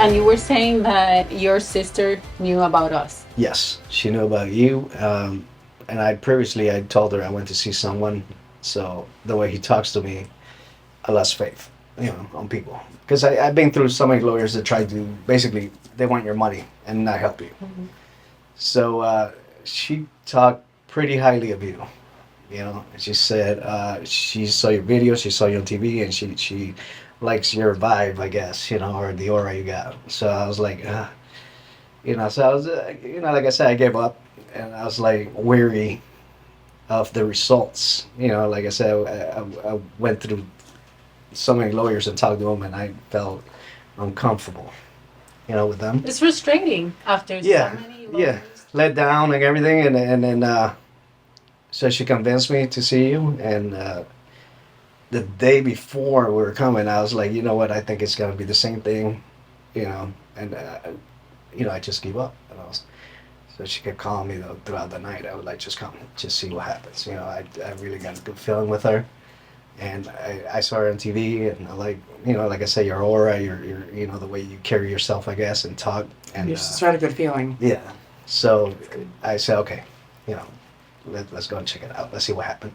And you were saying that your sister knew about us. Yes, she knew about you. And I told her I went to see someone. So the way he talks to me, I lost faith, on people. Because I've been through so many lawyers that try to, basically, they want your money and not help you. Mm-hmm. So she talked pretty highly of you. She said she saw your video, she saw you on TV, and she likes your vibe, I guess, or the aura you got. So I was like, so I was, like I said, I gave up, and I was like weary of the results. Like I said, I went through so many lawyers and talked to them, and I felt uncomfortable, with them. It's frustrating after Yeah, so many yeah, lawyers. let down and everything, and then so she convinced me to see you, and the day before we were coming, I was like, you know what, I think it's gonna be the same thing, and I just gave up, so she kept calling me though throughout the night. I would like, just come, just see what happens. I really got a good feeling with her, and I saw her on TV, and I like I say, your aura, your the way you carry yourself, I guess, and talk, and You just had a good feeling. yeah. So I said, okay, let's go and check it out. Let's see what happened.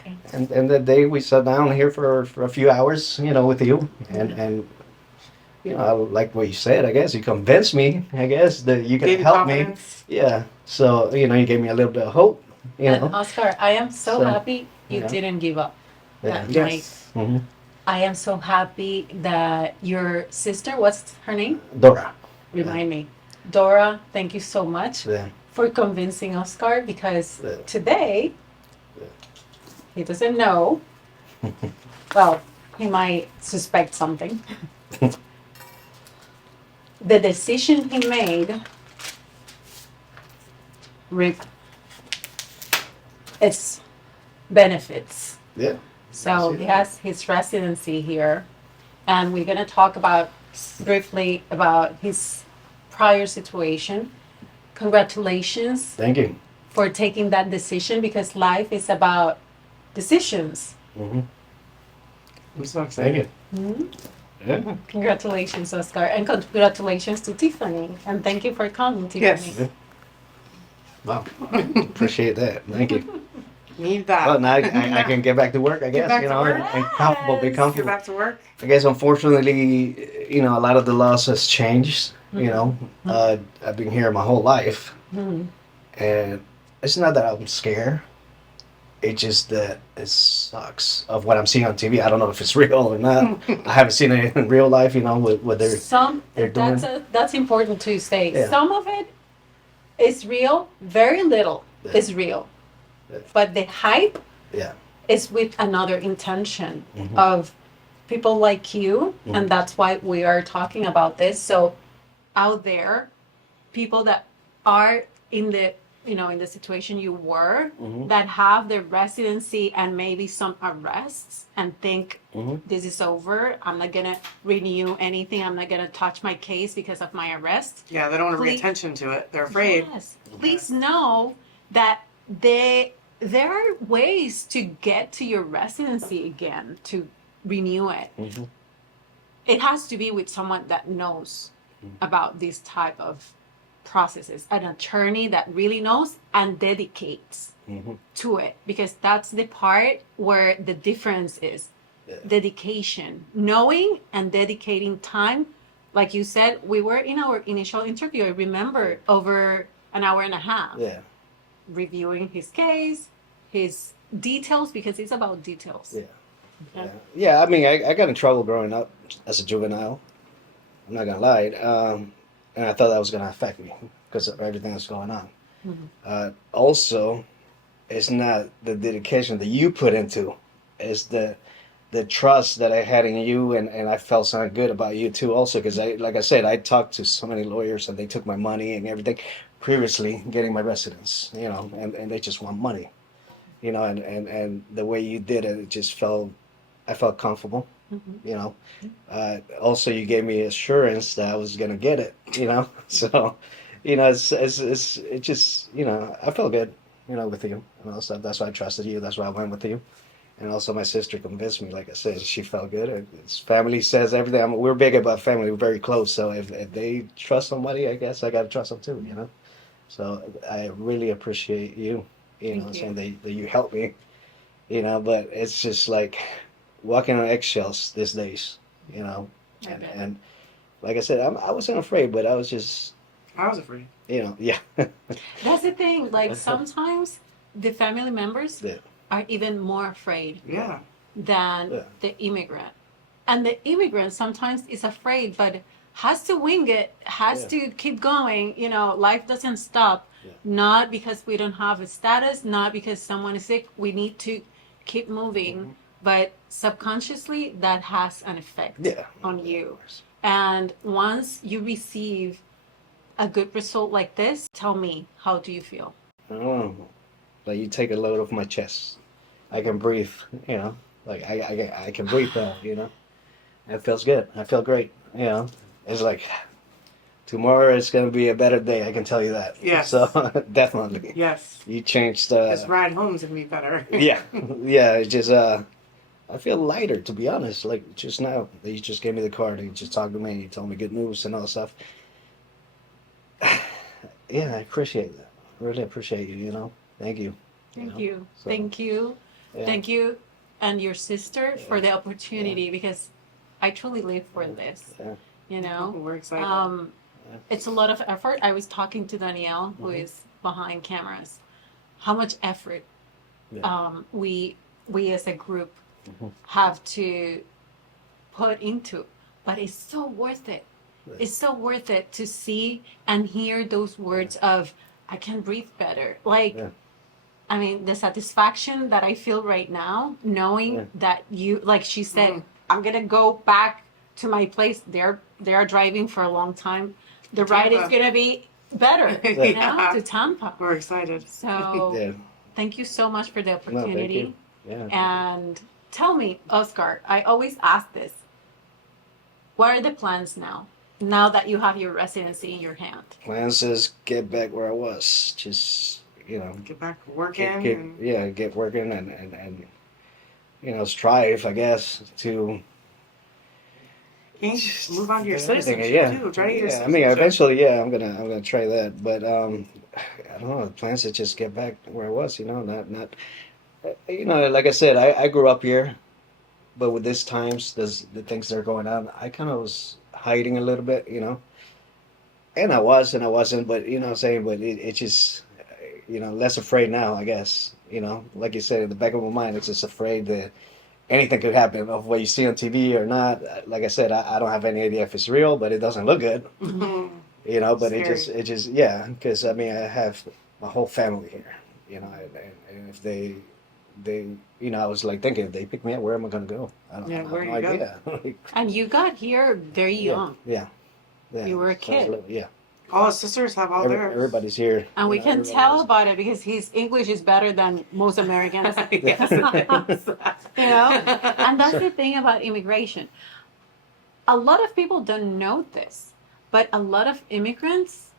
Okay. And that day we sat down here for a few hours, with you, and I like what you said. I guess you convinced me. I guess that you can Gave you help confidence. me. Yeah. So you gave me a little bit of hope. And Oscar, I am so So, happy you yeah. didn't give up Yeah. that night. Yes. Hmm. I am so happy that your sister, what's her name? Dora. Remind me. Dora, thank you so much Yeah. for convincing Oscar, because Yeah. today Yeah. he doesn't know. Well, he might suspect something. The decision he made reap its benefits. Yeah. So he has his residency here, and we're going to talk briefly about his prior situation. Congratulations Thank you. for taking that decision, because life is about decisions. Hmm. I'm so Thank excited. you. Mhm. Yeah. Congratulations, Oscar, and congratulations to Tiffany. And thank you for coming, Tiffany. Yes. Wow. Appreciate that. Thank you. Need that. Well, now I can get back to work, I guess, back to work. and comfortable, be Yes. Get comfortable. back to work. I guess unfortunately, a lot of the laws has changed. I've been here my whole life, Mhm. and it's not that I'm scared. It's just that it sucks of what I'm seeing on TV. I don't know if it's real or not. I haven't seen it in real life. What they're doing. That's important to say. Yeah. Some of it is real, very little Yeah. is real. Yeah. But the hype Yeah. is with another intention Mhm. of people like you, Mhm. and that's why we are talking about this. So out there, people that are in the in the situation you were, Mhm. that have their residency and maybe some arrests, and think Mhm. this is over, I'm not gonna renew anything, I'm not gonna touch my case because of my arrest. Yeah, they don't want to bring Please- attention to it. They're afraid. Yes. Please know that there are ways to get to your residency again, to renew it. Mhm. It has to be with someone that knows about this type of processes, an attorney that really knows and dedicates Mhm. to it, because that's the part where the difference is. Yeah. Dedication, knowing and dedicating time. Like you said, we were in our initial interview, I remember, over an hour and a half, Yeah. reviewing his case, his details, because it's about details. Yeah. Okay. Yeah. I mean, I got in trouble growing up as a juvenile. I'm not gonna lie, and I thought that was gonna affect me because of everything that's going on. Also, it's not the dedication that you put into; it's the trust that I had in you, and I felt something good about you too. Also, because like I said, I talked to so many lawyers, and they took my money and everything previously getting my residence, and they just want money, and the way you did it, I felt comfortable. Also, you gave me assurance that I was gonna get it. So, it just, I felt good, with you. So that's why I trusted you. That's why I went with you. And also my sister convinced me, like I said, she felt good. His family says everything. We're big about family. We're very close. So if they trust somebody, I guess I got to trust them too, you know? So I really appreciate you, Thank you. saying that you helped me, but it's just like walking on eggshells these days, I bet. and like I said, I wasn't afraid, but I was just, I was afraid. yeah. That's the thing. Like sometimes the family members Yeah. are even more afraid Yeah. than Yeah. the immigrant. And the immigrant sometimes is afraid, but has to wing it, has Yeah. to keep going. Life doesn't stop. Yeah. Not because we don't have a status, not because someone is sick. We need to keep moving. Mm-hmm. But subconsciously, that has an effect Yeah. on you. And once you receive a good result like this, tell me, how do you feel? I don't know. Like you take a load off my chest. I can breathe, like I can breathe now, It feels good. I feel great, It's like tomorrow is going to be a better day. I can tell you that. Yes. So definitely. Yes. You changed. This ride home's gonna be better. Yeah, yeah. It's just I feel lighter, to be honest. Like just now, you just gave me the card and you just talked to me and you told me good news and all that stuff. Yeah, I appreciate that. Really appreciate you. Thank you. Thank you. So, Thank you. yeah. Thank you and your sister for the opportunity because I truly live for this. Yeah. We're excited. It's a lot of effort. I was talking to Danielle, who is behind cameras, how much effort Yeah. we as a group Mhm. have to put into, but it's so worth it. Yeah. It's so worth it to see and hear those words of I can breathe better. Like, Yeah. I mean, the satisfaction that I feel right now, knowing Yeah. that you, like she said, Mhm. I'm gonna go back to my place. They are driving for a long time. The ride is Tampa. gonna be better, Yeah. to Tampa. We're excited. So Yeah. thank you so much for the No, thank opportunity. you. Yeah. And tell me, Oscar, I always ask this. What are the plans now? Now that you have your residency in your hand? Plans is get back where I was. Just Get back working. get working and strive, I guess, to Move on to your everything. citizenship Yeah, too. Try to get your yeah. I mean, citizenship. eventually, yeah, I'm gonna try that. But I don't know. The plans is just get back where I was. Not like I said, I grew up here, but with these times, the things that are going on, I kind of was hiding a little bit, and I was and I wasn't, but what I'm saying, but it just, less afraid now, I guess, like you said, in the back of my mind, it's just afraid that anything could happen of what you see on TV or not. Like I said, I don't have any idea if it's real, but it doesn't look good, Mhm. but Scary. it just, yeah, because I mean, I have my whole family here, and if they, I was like thinking, if they pick me up, where am I going to go? I Yeah, have where no you go? idea. And you got here very young. Yeah. You were a So it's kid. yeah. All his sisters have all theirs. Everybody's here. And we can everybody tell has- about it because his English is better than most Americans. Yes. And that's the thing about immigration. A lot of people don't know this, but a lot of immigrants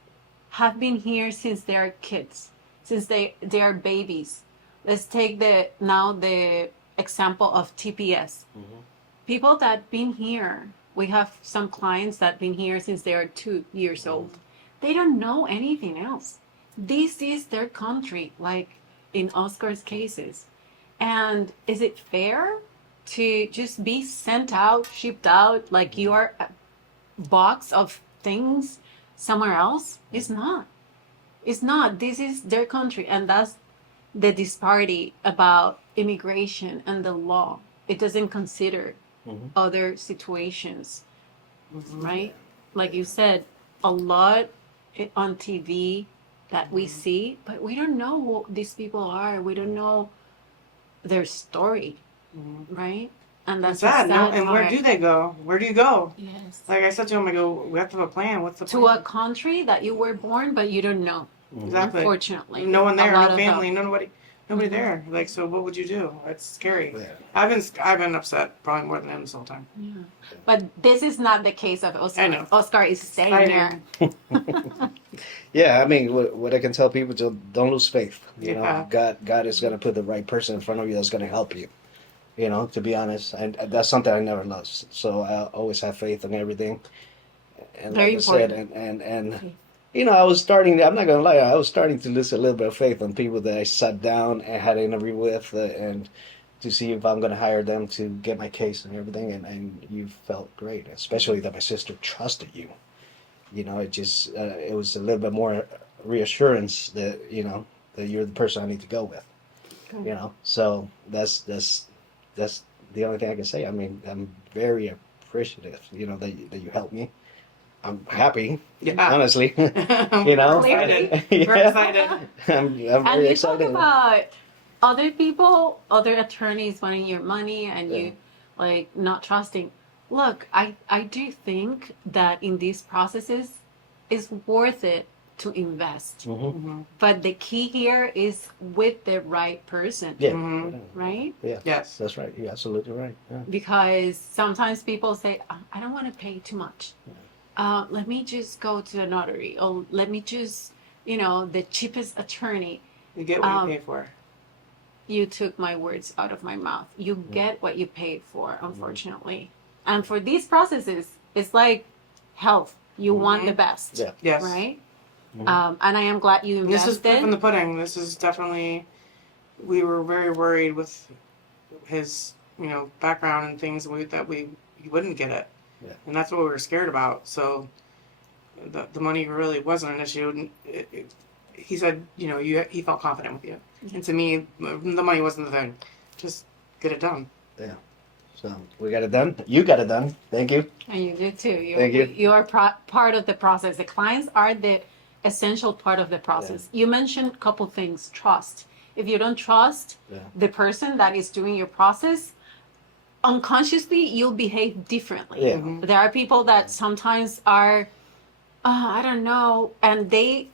have been here since they are kids, since they are babies. Let's take the example of TPS. Mhm. People that been here, we have some clients that been here since they are 2 years old. They don't know anything else. This is their country, like in Oscar's cases. And is it fair to just be sent out, shipped out, like you are a box of things somewhere else? It's not. It's not. This is their country. And that's the disparity about immigration and the law. It doesn't consider Mhm. other situations, Mhm. right? Like you said, a lot on TV that we see, but we don't know who these people are. We don't know their story, Mhm. right? And that's That's sad. the No, sad and where part. do they go? Where do you go? Yes. Like I said to him, I go, we have to have a plan. What's the To a plan? country that you were born, but you don't know. Exactly. Unfortunately, No one there, A lot no of family, help. nobody Mhm. there. Like, so what would you do? It's scary. Yeah. I've been upset probably more than him this whole time. Yeah. But this is not the case of Oscar. I know. Oscar is staying I here. know. Yeah, I mean, what I can tell people, don't lose faith. Yeah. God is going to put the right person in front of you that's going to help you. You know, to be honest, and that's something I never lost. So I always have faith in everything. And Very like I said, important. and you know, I was starting. I'm not gonna lie. I was starting to lose a little bit of faith on people that I sat down and had an interview with, and to see if I'm gonna hire them to get my case and everything. And you felt great, especially that my sister trusted you. You know, it was a little bit more reassurance that that you're the person I need to go with. Okay. You know, so that's the only thing I can say. I mean, I'm very appreciative. You know that you helped me. I'm happy, Yeah. honestly. We're You know, excited. Yeah. We're excited. I'm And very you talk excited. about other people, other attorneys wanting your money and Yeah. you like not trusting. Look, I do think that in these processes it's worth it to invest. Hmm. But the key here is with the right person, Yeah. Mhm. right? Yeah. Yes. That's right. You're absolutely right. Yeah. Because sometimes people say, I don't want to pay too much. Let me just go to a notary, or let me just, the cheapest attorney. You get what Um, you pay for. You took my words out of my mouth. You get what you paid for, unfortunately. And for these processes, it's like health. You want the best, Yeah. Yes. right? Mhm. And I am glad you This is proof in invested. the pudding. This is definitely. We were very worried with his, background and things that he wouldn't get it, Yeah. and that's what we were scared about. So, the money really wasn't an issue. And he said, he felt confident with you, and to me, the money wasn't the thing. Just get it done. Yeah. So we got it done. You got it done. Thank you. And you do too. Thank you. You are part of the process. The clients are the essential part of the process. You mentioned a couple things. Trust. If you don't trust Yeah. the person that is doing your process, unconsciously you'll behave differently. Yeah. Mhm. There are people that sometimes are, I don't know, and they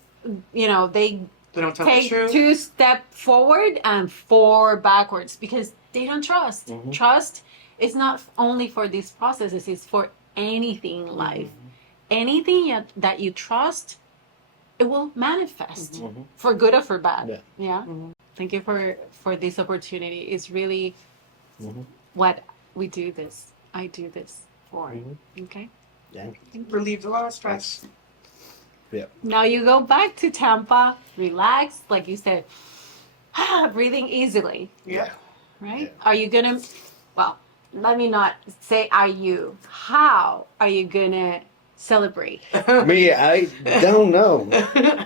They don't tell the take truth. 2 steps forward and 4 backwards because they don't trust. Mhm. Trust is not only for these processes, it's for anything in life. Anything that you trust, it will manifest Mhm. for good or for bad. Yeah. Thank you for this opportunity. It's really Mhm. what we do this. I do this for. Mhm. Okay. Yeah. Relieved a lot of stress. Yeah. Now you go back to Tampa, relax, like you said, breathing easily, Yeah. right? Yeah. Are you gonna, well, let me not say are you. How are you gonna celebrate? Me, I don't know.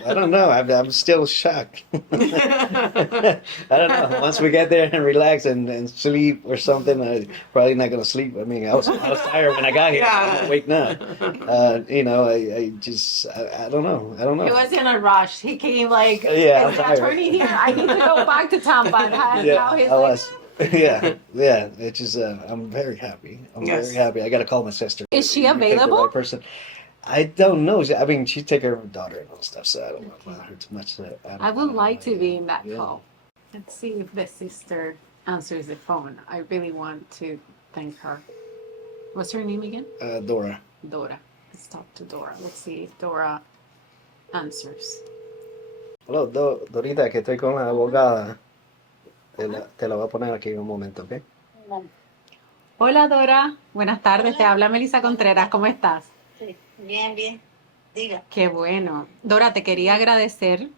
I don't know. I'm still shocked. I don't know. Once we get there and relax and sleep or something, I'm probably not gonna sleep. I mean, I was tired when I got here. Yeah. I'm awake now. I don't know. I don't know. He was in a rush. He came like, Yeah, I'm is the tired. attorney here? I need to go back to Tampa. And Yeah, now he's I like, was. Yeah. It's just I'm very happy. I'm Yes. very happy. I gotta call my sister. Is she You picked the available? right person. I don't know. I mean, she take care of her daughter and all stuff, so I don't want to bother her too much. I would like to be in that Yeah. call. Let's see if the sister answers the phone. I really want to thank her. What's her name again? Dora. Dora. Let's talk to Dora. Let's see if Dora answers. Hello, Dorita, que estoy con la abogada. Te la voy a poner aquí en un momento, ¿ok? Hola Dora, buenas tardes. Te habla Melissa Contreras. ¿Cómo estás? Sí, bien, bien. Diga. Qué bueno. Dora, te quería agradecer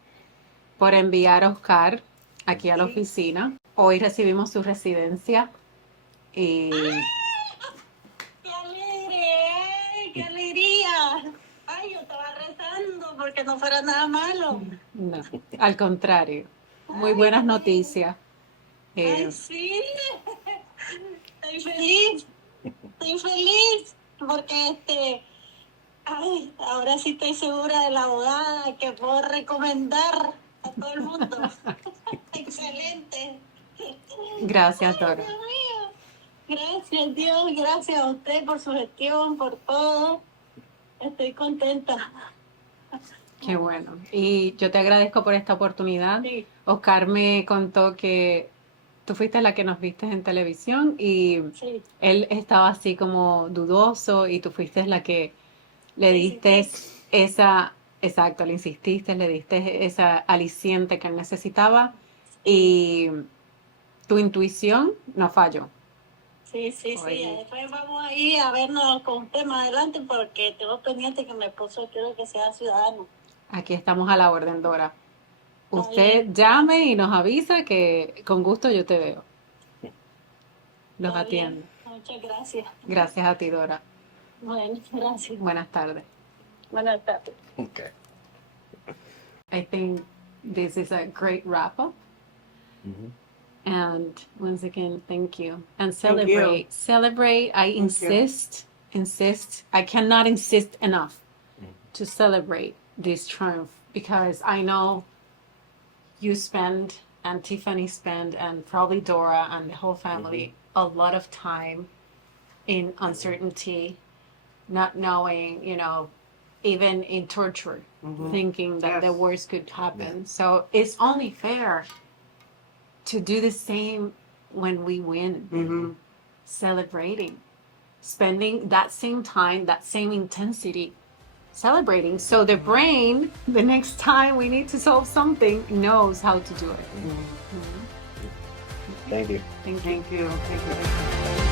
por enviar a Oscar aquí a la oficina. Hoy recibimos su residencia y ¡Qué alegre! ¡Ay, qué alegría! Ay, yo estaba rezando porque no fuera nada malo. no, al contrario, muy buenas noticias. Ay, sí. Estoy feliz porque ay, ahora sí estoy segura de la abogada que puedo recomendar a todo el mundo. Excelente. Gracias, Dora. Dios mío. Gracias, Dios, gracias a usted por su gestión, por todo. Estoy contenta. Qué bueno. Y yo te agradezco por esta oportunidad. Sí. Oscar me contó que tú fuiste la que nos viste en televisión y Sí. él estaba así como dudoso y tú fuiste la que le Le diste insistí. exacto, le insististe, le diste esa aliciente que él necesitaba y tu intuición no falló. Sí, sí, sí. Oye. Después vamos ahí a vernos con usted más adelante porque tengo pendiente que mi esposo quiere que sea ciudadano. Aquí estamos a la orden, Dora. Está Usted bien. llame y nos avisa que con gusto yo te veo. Los Está bien. atiendo. Muchas gracias. Gracias a ti, Dora. Bueno, gracias. Buenas tardes. Buenas tardes. Okay. I think this is a great wrap up. Mhm. And once again, thank you. And Thank you. celebrate. Celebrate. I you. insist. I cannot insist enough to celebrate this triumph because I know you spend and Tiffany spend and probably Dora and the whole family a lot of time in uncertainty, not knowing, even in torture, thinking that the Yes. worst could happen. So it's only fair to do the same when we win, Mm-hmm. celebrating, spending that same time, that same intensity, celebrating. So the brain, the next time we need to solve something, knows how to do it. Thank you. Thank you. Thank you. Thank you.